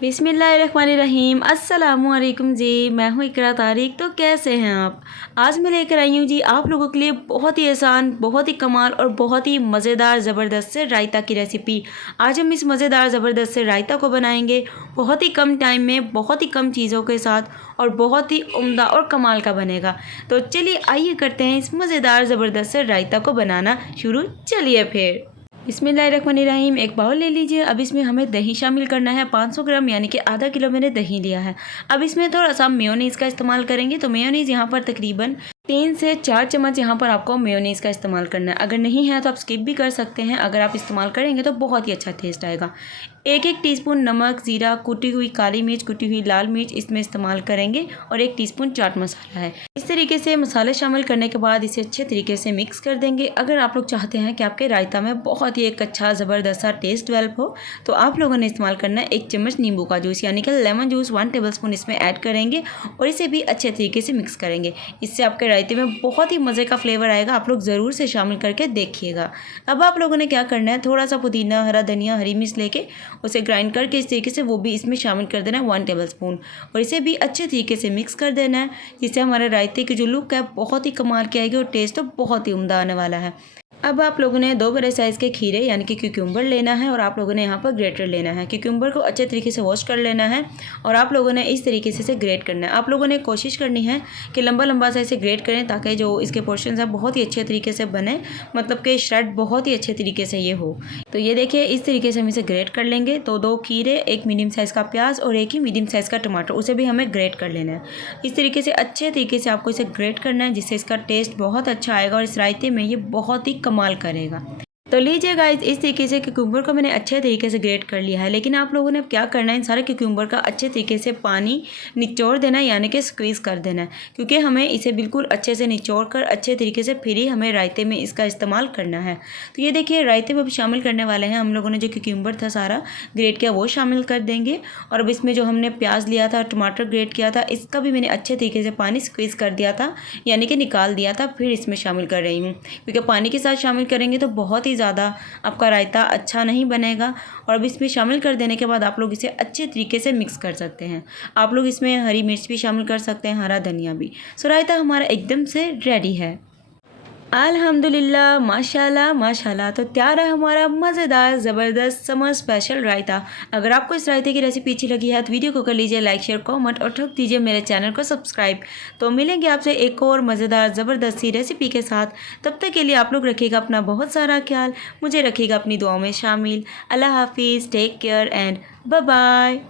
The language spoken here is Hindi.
बिस्मिल्लाहिर्रहमानिर्रहीम अस्सलामुअलैकुम जी। मैं हूँ इकरा तारिक। तो कैसे हैं आप? आज मैं लेकर आई हूँ जी आप लोगों के लिए बहुत ही आसान, बहुत ही कमाल और बहुत ही मज़ेदार ज़बरदस्त से रायता की रेसिपी। आज हम इस मज़ेदार ज़बरदस्त से रायता को बनाएंगे बहुत ही कम टाइम में, बहुत ही कम चीज़ों के साथ और बहुत ही उम्दा और कमाल का बनेगा। तो चलिए आइए करते हैं इस मज़ेदार ज़बरदस्त से रायता को बनाना शुरू। चलिए फिर बिस्मिल्लाहिर्रहमानिर्रहीम। एक बाउल ले लीजिए। अब इसमें हमें दही शामिल करना है 500 ग्राम, यानी कि आधा किलो मैंने दही लिया है। अब इसमें थोड़ा सा मेयोनीज़ का इस्तेमाल करेंगे। तो मेयोनीज़ यहाँ पर तकरीबन 3 से 4 चम्मच यहाँ पर आपको मेयोनीज़ का इस्तेमाल करना है। अगर नहीं है तो आप स्किप भी कर सकते हैं। अगर आप इस्तेमाल करेंगे तो बहुत ही अच्छा टेस्ट आएगा। 1 टीस्पून नमक, ज़ीरा, कुटी हुई काली मिर्च, कुटी हुई लाल मिर्च इसमें इस्तेमाल करेंगे और 1 टीस्पून चाट मसाला है। इस तरीके से मसाले शामिल करने के बाद इसे अच्छे तरीके से मिक्स कर देंगे। अगर आप लोग चाहते हैं कि आपके रायता में बहुत ही एक अच्छा ज़बरदस्त सा टेस्ट डेवलप हो तो आप लोगों ने इस्तेमाल करना है 1 चम्मच नींबू का जूस, यानी कि लेमन जूस 1 टेबलस्पून इसमें ऐड करेंगे और इसे भी अच्छे तरीके से मिक्स करेंगे। इससे आपके रायते में बहुत ही मज़े का फ्लेवर आएगा। आप लोग ज़रूर से शामिल करके देखिएगा। अब आप लोगों ने क्या करना है, थोड़ा सा पुदीना, हरा धनिया, हरी मिर्च लेके उसे ग्राइंड करके इस तरीके से वो भी इसमें शामिल कर देना है 1 टेबलस्पून और इसे भी अच्छे तरीके से मिक्स कर देना है, जिससे हमारे रायते की जो लुक है बहुत ही कमाल की आएगी और टेस्ट तो बहुत ही उम्दा आने वाला है। अब आप लोगों ने 2 बड़े साइज़ के खीरे यानी कि क्यूक्यूम्बर लेना है और आप लोगों ने यहाँ पर ग्रेटर लेना है। क्यूक्यूम्बर को अच्छे तरीके से वॉश कर लेना है और आप लोगों ने इस तरीके से इसे ग्रेट करना है। आप लोगों ने कोशिश करनी है कि लंबा लंबा सा इसे ग्रेट करें ताकि जो इसके पोर्शन है बहुत ही अच्छे तरीके से बने, मतलब कि श्रेड बहुत ही अच्छे तरीके से ये हो। तो ये देखिए इस तरीके से हम इसे ग्रेट कर लेंगे। तो 2 खीरे, 1 मीडियम साइज़ का प्याज और 1 ही मीडियम साइज़ का टमाटर, उसे भी हमें ग्रेट कर लेना है। इस तरीके से अच्छे तरीके से आपको इसे ग्रेट करना है, जिससे इसका टेस्ट बहुत अच्छा आएगा और इस रायते में ये बहुत ही कमाल करेगा। तो लीजिए गाइस, इस तरीके से क्यूक्यूम्बर को मैंने अच्छे तरीके से ग्रेट कर लिया है। लेकिन आप लोगों ने अब क्या करना है, इन सारे क्यूक्यूम्बर का अच्छे तरीके से पानी निचोड़ देना है, यानी कि स्क्वीज़ कर देना है, क्योंकि हमें इसे बिल्कुल अच्छे से निचोड़ कर अच्छे तरीके से फिर ही हमें रायते में इसका इस्तेमाल करना है। तो ये देखिए रायते में भी शामिल करने वाले हैं हम लोगों ने जो क्यूक्यूम्बर था सारा ग्रेट किया वो शामिल कर देंगे। और अब इसमें जो हमने प्याज लिया था, टमाटर ग्रेट किया था, इसका भी मैंने अच्छे तरीके से पानी स्क्वीज़ कर दिया था, यानी कि निकाल दिया था, फिर इसमें शामिल कर रही हूँ, क्योंकि पानी के साथ शामिल करेंगे तो बहुत ही ज़्यादा आपका रायता अच्छा नहीं बनेगा। और अब इसमें शामिल कर देने के बाद आप लोग इसे अच्छे तरीके से मिक्स कर सकते हैं। आप लोग इसमें हरी मिर्च भी शामिल कर सकते हैं, हरा धनिया भी। सो रायता हमारा एकदम से रेडी है। अल्हम्दुलिल्लाह, माशाल्लाह माशाल्लाह। तो तैयार है हमारा मज़ेदार ज़बरदस्त समर स्पेशल रायता। अगर आपको इस रायते की रेसिपी अच्छी लगी है तो वीडियो को कर लीजिए लाइक, शेयर, कमेंट और ठोक दीजिए मेरे चैनल को सब्सक्राइब। तो मिलेंगे आपसे एक और मज़ेदार ज़बरदस्त सी रेसिपी के साथ। तब तक के लिए आप लोग रखिएगा अपना बहुत सारा ख्याल, मुझे रखिएगा अपनी दुआओं में शामिल। अल्लाह हाफिज़, take care and bye bye.